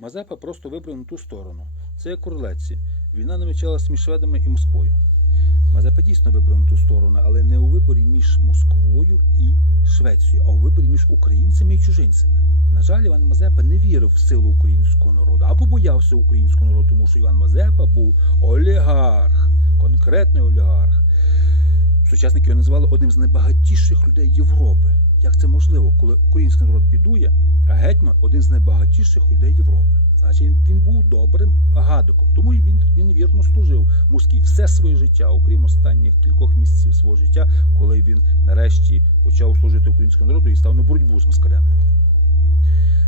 Мазепа просто вибрав на ту сторону. Це як у рулетці. Війна намічалась між шведами і Москвою. Мазепа дійсно вибрав на ту сторону, але не у виборі між Москвою і Швецією, а у виборі між українцями і чужинцями. На жаль, Іван Мазепа не вірив в силу українського народу або боявся українського народу, тому що Іван Мазепа був олігарх, конкретний олігарх. Сучасники його називали одним з найбагатіших людей Європи. Як це можливо, коли український народ бідує, гетьман один з найбагатіших людей Європи? Значить, він був добрим гадиком, тому і він, він вірно служив Москві все своє життя, окрім останніх кількох місяців свого життя, коли він нарешті почав служити українському народу і став на боротьбу з москалями.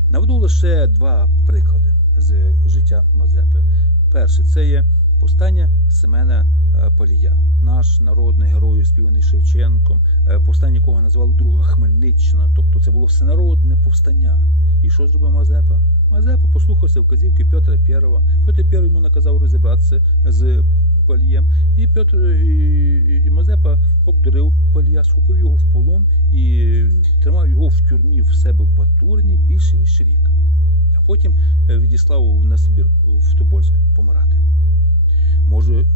Наведу лише два приклади з життя Мазепи. Перший це є повстання Семена е, Палія, наш народний герой, співаний Шевченком, е, повстання якого назвали Друга Хмельниччина. Тобто це було всенародне повстання. І що зробив Мазепа? Мазепа послухався вказівки Петра І. Петр І йому наказав розібратися з Палієм. І Петр і, і, Мазепа обдурив Палія, схопив його в полон і тримав його в тюрмі в себе в Батурині більше ніж рік. А потім е, відіслав на Сибір в Тобольськ помирати. Може,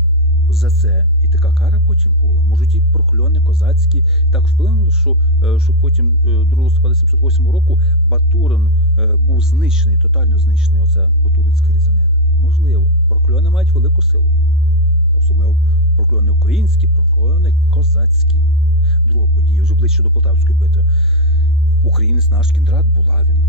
за це і така кара потім була. Може, ті прокльони козацькі так вплинули, що, е, що потім е, 2 листопада 708 року Батурин е, був знищений, тотально знищений. Оця Батуринська різанина. Можливо, прокльони мають велику силу. Особливо прокльони українські, прокльони козацькі. Друга подія, вже ближче до Полтавської битви. Українець наш Кіндрат Булавін,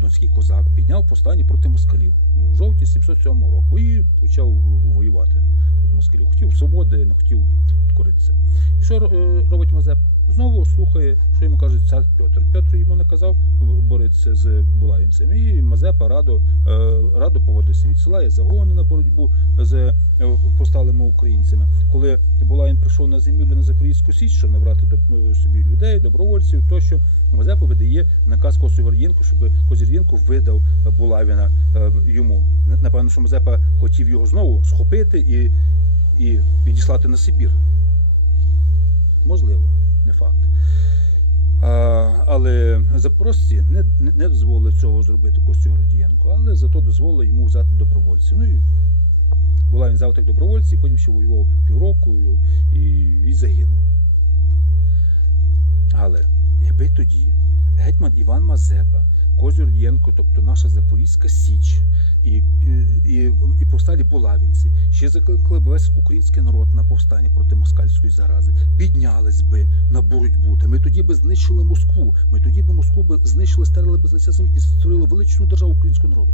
донський козак, підняв повстання проти москалів в жовтні 707 року і почав воювати проти москалів. Хотів свободи, не хотів коритися. І що е, робить Мазеп? Знову слухає, що йому каже цар Петр. Петр йому наказав боротися з булавінцем. І Мазепа радо, е, радо погодився, відсилає загони на боротьбу з е, посталими українцями. Коли Булавін прийшов на землю на Запорізьку Січ, щоб набрати собі людей, добровольців, тощо Мазепа видає наказ Косогор'єнку, щоб Козир'єнко видав Булавіна йому. Напевно, що Мазепа хотів його знову схопити і, і відіслати на Сибір. Можливо, не факт. А, але запорожці не, не, дозволили цього зробити Костю Гордієнку, але зато дозволили йому взяти добровольців. Ну і була він взяв тих добровольців, і потім ще воював півроку і, і загинув. Але якби тоді гетьман Іван Мазепа, Козюр'єнко, тобто наша Запорізька Січ, і, і, і, повсталі булавінці, ще закликали б весь український народ на повстання проти москальської зарази, піднялись би на боротьбу. Та ми тоді би знищили Москву. Ми тоді би Москву би знищили, стерли би з лиця і створили величну державу українського народу.